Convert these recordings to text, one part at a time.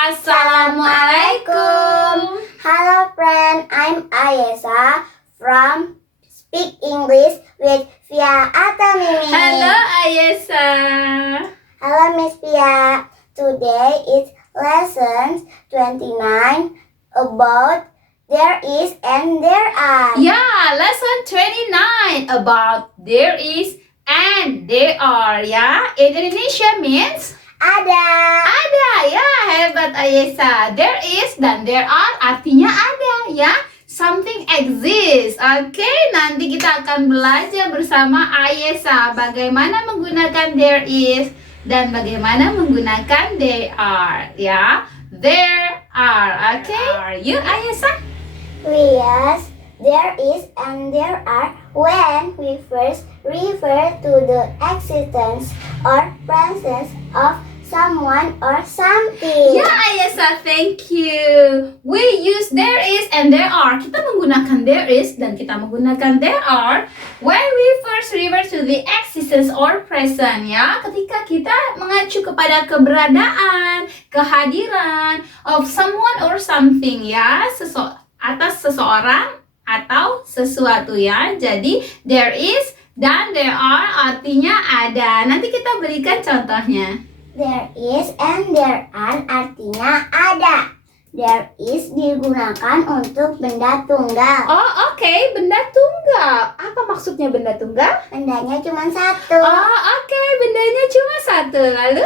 Assalamualaikum. Hello friend, I'm Ayesa from Speak English with Via Atamimi. Hello Ayesa. Hello Miss Via. Today is lesson 29 about there is and there are. Yeah, lesson 29 about there is and there are. Ya, in Indonesia means Ada. ya, hebat Ayesa. There is dan there are artinya ada ya. Something exists. Oke, nanti kita akan belajar bersama Ayesa bagaimana menggunakan there is dan bagaimana menggunakan they are ya. There are. Oke. Yuk Ayesa. Yes, there is and there are when we first refer to the existence or presence of someone or something. Ya Ayesa, thank you. We use there is and there are. Kita menggunakan there is dan kita menggunakan there are when we first refer to the existence or present ya. Ketika kita mengacu kepada keberadaan, kehadiran of someone or something ya, atas seseorang atau sesuatu ya. Jadi there is dan there are artinya ada. Nanti kita berikan contohnya. There is and there are artinya ada. There is digunakan untuk benda tunggal. Oh oke, benda tunggal. Apa maksudnya benda tunggal? Bendanya cuma satu. Oh oke, bendanya cuma satu. Lalu?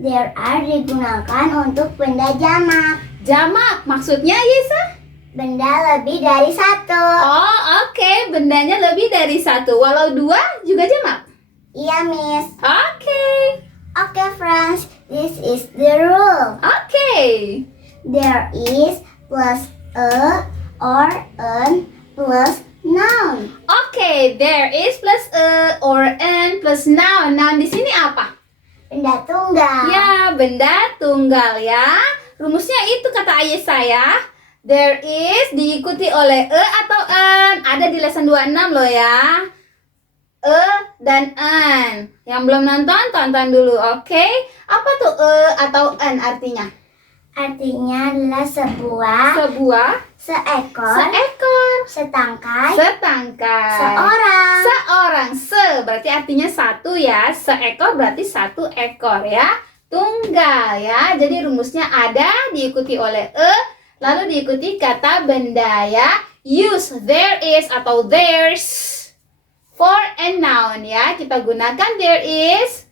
There are digunakan untuk benda jamak. Jamak maksudnya Yesa? Benda lebih dari satu. Oh oke, bendanya lebih dari satu. Walau dua juga jamak? Iya Miss. Oke. Okay friends, this is the rule. Oke. There is plus a or an plus noun. Oke, there is plus a or an plus noun. Noun di sini apa? Benda tunggal. Ya, benda tunggal ya. Rumusnya itu kata ayah saya. There is diikuti oleh a atau an. Ada di lesson 26 loh ya. E dan an. Yang belum nonton, tonton dulu, oke? Apa tuh e atau an artinya? Artinya adalah sebuah, seekor, setangkai, seorang, berarti artinya satu ya. Seekor berarti satu ekor ya. Tunggal ya. Jadi rumusnya ada diikuti oleh e, lalu diikuti kata benda ya. Use there is atau there's for a noun ya. Kita gunakan there is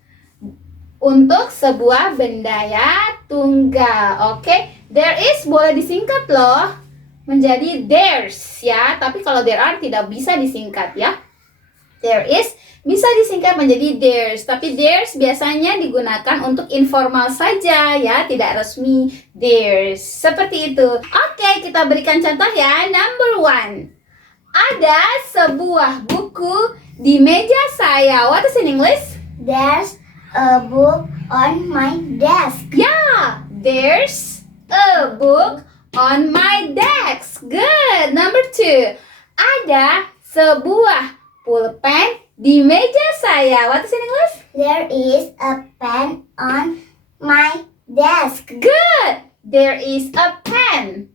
untuk sebuah benda ya, tunggal. Oke, there is boleh disingkat loh menjadi there's ya. Tapi kalau there are tidak bisa disingkat ya. There is bisa disingkat menjadi there's, tapi there's biasanya digunakan untuk informal saja ya, tidak resmi there's. Seperti itu. Oke, kita berikan contoh ya. Number 1. Ada sebuah buku di meja saya. What is in English? There's a book on my desk. Yeah, there's a book on my desk. Good. Number 2. Ada sebuah pulpen di meja saya. What is in English? There is a pen on my desk. Good. There is a pen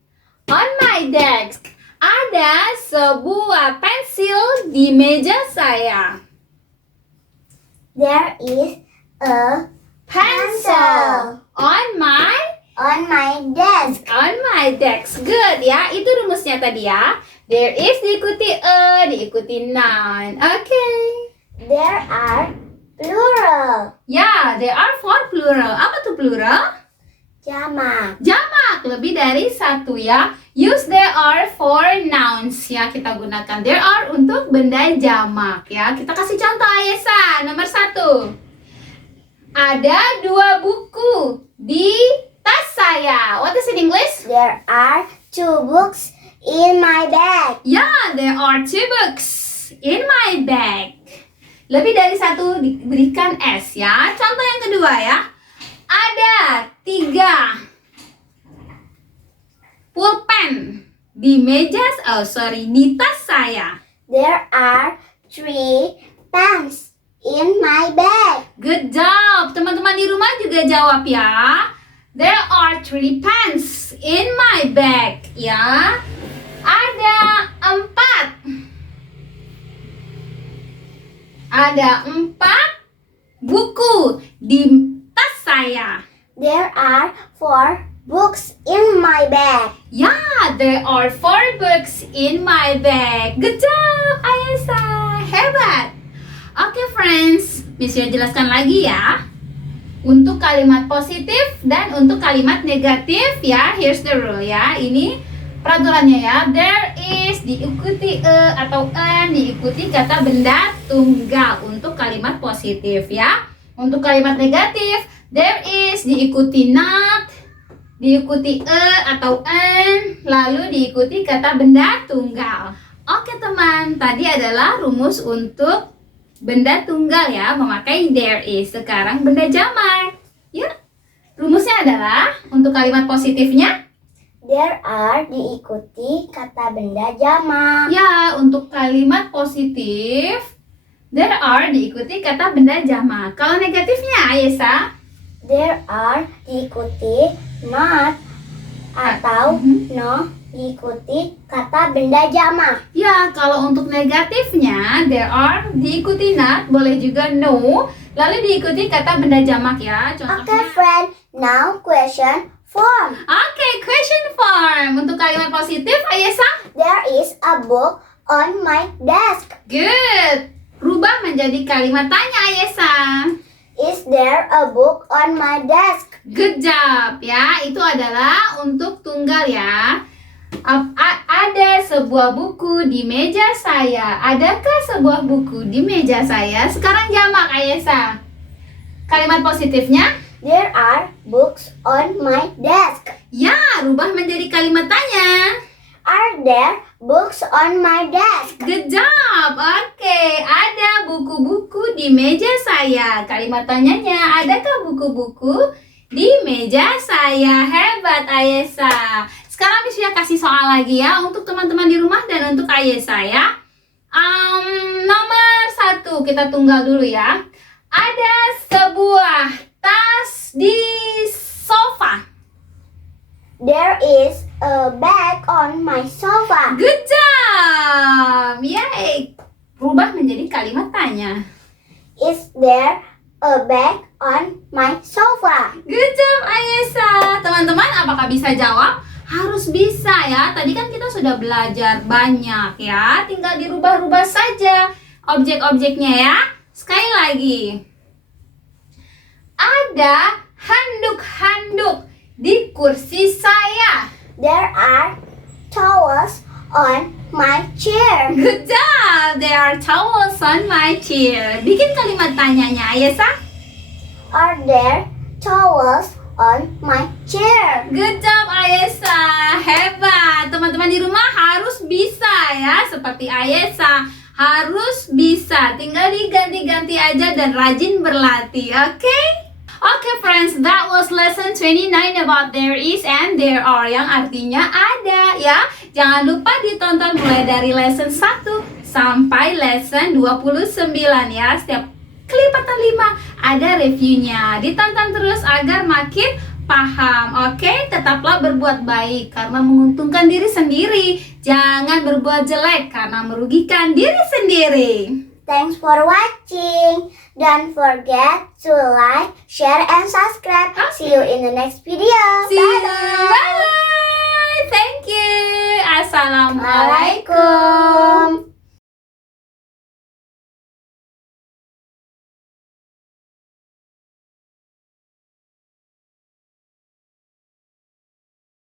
on my desk. Ada sebuah pensil di meja saya. There is a Pencil on my desk. Good ya. Itu rumusnya tadi ya. There is diikuti diikuti noun. Oke. There are plural. Ya, there are for plural. Apa tuh plural? Jamak. Jamak, lebih dari satu ya. Use there are for nouns ya. Kita gunakan there are untuk benda jamak ya. Kita kasih contoh Ayesa. Nomor 1. Ada 2 buku di tas saya. What is in English? There are 2 books in my bag. Yeah, there are 2 books in my bag. Lebih dari satu diberikan S ya. Contoh yang kedua ya. Ada 3 pulpen di di tas saya. There are 3 pens in my bag. Good job. Teman-teman di rumah juga jawab ya. There are 3 pens in my bag. Ya, ada 4 buku di tas saya. There are 4 books in my bag. Yeah, there are 4 books in my bag. Good job, Ayesa. Hebat. Oke, friends. Miss jelaskan lagi ya. Untuk kalimat positif dan untuk kalimat negatif ya. Here's the rule ya. Ini peraturannya ya. There is diikuti atau an diikuti kata benda tunggal untuk kalimat positif ya. Untuk kalimat negatif, there is diikuti not, diikuti atau an, lalu diikuti kata benda tunggal. Oke teman, tadi adalah rumus untuk benda tunggal ya, memakai there is. Sekarang benda jamak. Ya, rumusnya adalah untuk kalimat positifnya. There are diikuti kata benda jamak. Ya, untuk kalimat positif, there are diikuti kata benda jamak. Kalau negatifnya, Ayesa? There are diikuti not atau no diikuti kata benda jamak. Ya, kalau untuk negatifnya, there are diikuti not, boleh juga no, lalu diikuti kata benda jamak ya. Okay, friend. Now question form. Oke, question form. Untuk kalimat positif, Ayesa? There is a book on my desk. Good. Rubah menjadi kalimat tanya, Ayesa. Is there a book on my desk? Good job ya. Itu adalah untuk tunggal ya. Ada sebuah buku di meja saya. Adakah sebuah buku di meja saya? Sekarang jamak, Ayesa. Kalimat positifnya? There are books on my desk. Ya, rubah menjadi kalimat tanya. Are there books on my desk? Good job. Oke, ada buku-buku di meja saya. Kalimat tanyanya, adakah buku-buku di meja saya? Hebat, Ayesa. Sekarang Miss kasih soal lagi ya untuk teman-teman di rumah dan untuk Ayesa ya. Nomor 1 kita tunggal dulu ya. Ada sebuah tas di sofa. There is a bag on my sofa. Good job. Yay. Rubah menjadi kalimat tanya. Is there a bag on my sofa? Good job, Ayesa. Teman-teman, apakah bisa jawab? Harus bisa ya. Tadi kan kita sudah belajar banyak ya. Tinggal dirubah-rubah saja objek-objeknya ya. Sekali lagi. Ada handuk-handuk di kursi saya. There are towels on my chair. Good job. There are towels on my chair. Bikin kalimat tanyanya, Ayesa. Are there towels on my chair? Good job, Ayesa. Hebat. Teman-teman di rumah harus bisa ya. Seperti Ayesa. Harus bisa. Tinggal diganti-ganti aja dan rajin berlatih. Oke? Oke, friends. That was lesson 29 about there is and there are. Yang artinya ada ya. Jangan lupa ditonton mulai dari lesson 1 sampai lesson 29 ya. Setiap kelipatan 5 ada reviewnya. Ditonton terus agar makin paham. Oke, tetaplah berbuat baik karena menguntungkan diri sendiri. Jangan berbuat jelek karena merugikan diri sendiri. Thanks for watching. Don't forget to like, share, and subscribe. See you in the next video. See you. Bye-bye. Bye. Thank you. Assalamualaikum. Assalamualaikum.